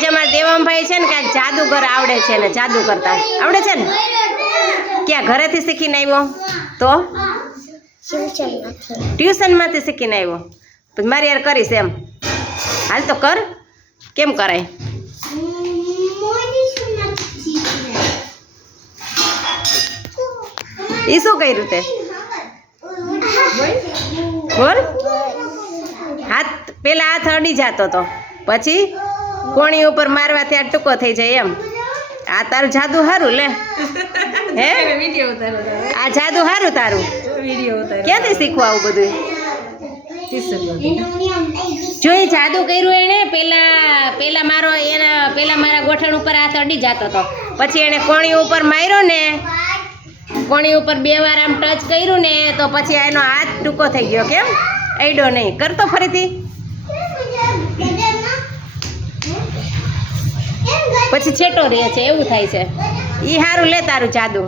આજે અમારા દેવામભાઈ છે ને કાંઈક જાદુગર આવડે છે ને જાદુ કરતા આવડે છે ને? ક્યાં ઘરેથી શીખીને આવ્યો? તો? ટ્યુશનમાંથી શીખીને આવ્યો. પછી મારી યાર કરીશ એમ. હાલ તો કર. કેમ કરાય? એ શું કર્યું તે? બોલ. હાથ, પેલા હાથ અડી જતો તો. પછી? કોણી ઉપર મારવાથી આ ટૂંકો થઈ જાય એમ. આ તારું જાદુ સારું લે. હે? આ જાદુ સારું તારું. ક્યાંથી શીખવું આવું બધું? જો એ જાદુ કર્યું એણે પેલા પેલા મારો એના પેલા મારા ગોઠણ ઉપર હાથ અડી જતો હતો પછી એણે કોણી ઉપર માર્યો ને કોણી ઉપર બે વાર આમ ટચ કર્યું ને તો પછી એનો હાથ ટૂંકો થઈ ગયો કેમ? એડો નહીં. કરતો ફરીથી. પછી છેટો રહે છે એવું થાય છે. એ સારું લે તારું જાદુ.